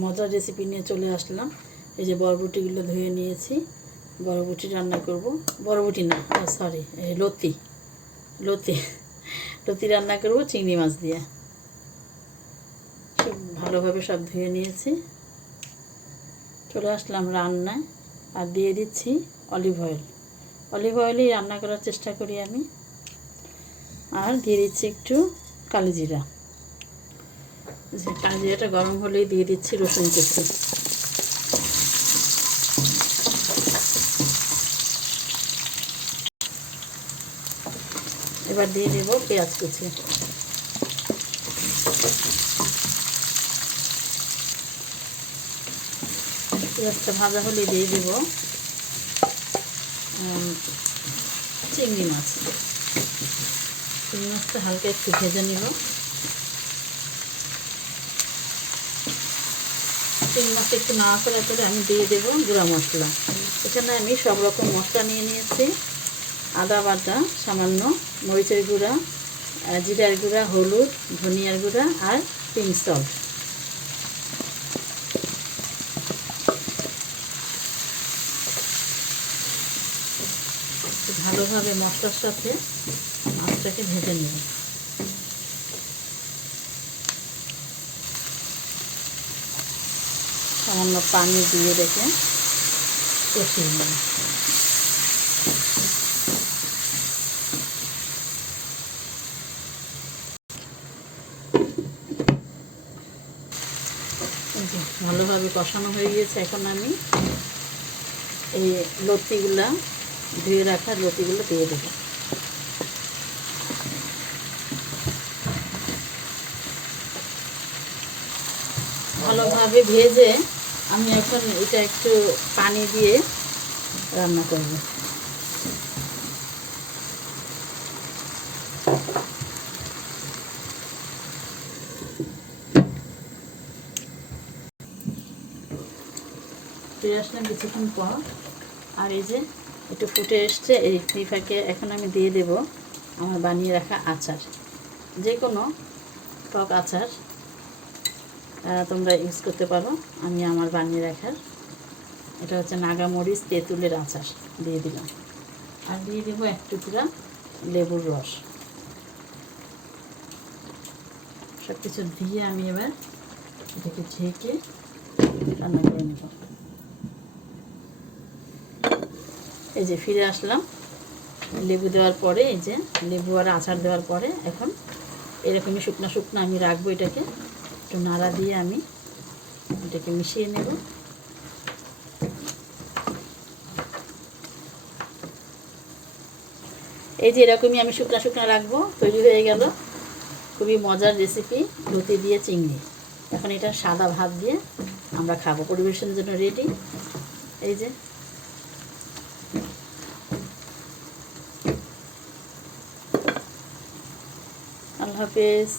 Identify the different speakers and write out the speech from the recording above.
Speaker 1: মজার রেসিপি নিয়ে চলে আসলাম। এই যে বরবটিগুলো ধুয়ে নিয়েছি। বরবটি রান্না করব। বরবটি না সরি লতি। লতি লতি রান্না করব চিংড়ি মাছ দিয়ে। সব ভালোভাবে সব ধুয়ে নিয়েছি। চলে আসলাম রান্নায়। আর দিয়ে দিচ্ছি অলিভ অয়েল। অলিভ অয়েলেই রান্না করার চেষ্টা করি আমি। আর দিয়ে দিচ্ছি একটু কালিজিরা। যে কালিজিরাটা গরম হলেই দিয়ে দিচ্ছি রসুন কুচি এবার দিয়ে দেব পেঁয়াজ কুচি। পেঁয়াজটা ভাজা হলে দিয়ে দেব চিংড়ি মাছ। চিংড়ি মাছটা হালকা একটু ভেজে নিব। চিংড়ি মাছটা একটু নাড়া করে করে আমি দিয়ে দেবো গুঁড়া মশলা। এখানে আমি সব রকম মশলা নিয়ে নিয়েছি। আদা বাটা, সামান্য মরিচের গুঁড়া জিরার গুঁড়া, হলুদ, ধনিয়ার গুঁড়া আর পিঙ্ক সল্ট ভালোভাবে মশলার সাথে মাছটাকে ভেজে নেব। সামান্য পানি দিয়ে রেখে কষিয়ে নেব ভালোভাবে কষানো হয়ে গিয়েছে, এখন আমি এই লতিগুলা, ধুয়ে রাখা লতিগুলো দিয়ে দেবো। ভালোভাবে ভেজে আমি এখন এটা একটু পানি দিয়ে রান্না করব। ফিরে আসলাম কিছুক্ষণ পর। আর এই যে একটু ফুটে এসছে, এই ফিফাকে এখন আমি দিয়ে দেব আমার বানিয়ে রাখা আচার। যে কোনো টক আচার তোমরা ইউজ করতে পারো। আমি আমার বানিয়ে রাখার। এটা হচ্ছে নাগামরিচ তেঁতুলের আচার দিয়ে দিলাম। আর দিয়ে দেবো এক টুকরা লেবুর রস। সব কিছু দিয়ে আমি এবার এটাকে ঢেকে রান্না করে নেব। এই যে ফিরে আসলাম। লেবু দেওয়ার পরে, এই যে লেবু আর আচার দেওয়ার পরে এখন এরকমই শুকনো শুকনো আমি রাখব এটাকে। একটু নাড়া দিয়ে আমি এটাকে মিশিয়ে নেব। এই যে এরকমই আমি শুকনো শুকনো রাখব, তৈরি হয়ে গেল। খুবই মজার রেসিপি ধুতি দিয়ে চিংড়ি। এখন এটা সাদা ভাত দিয়ে আমরা খাব পরিবেশনের জন্য রেডি এই যে। আল্লাহ হাফেজ।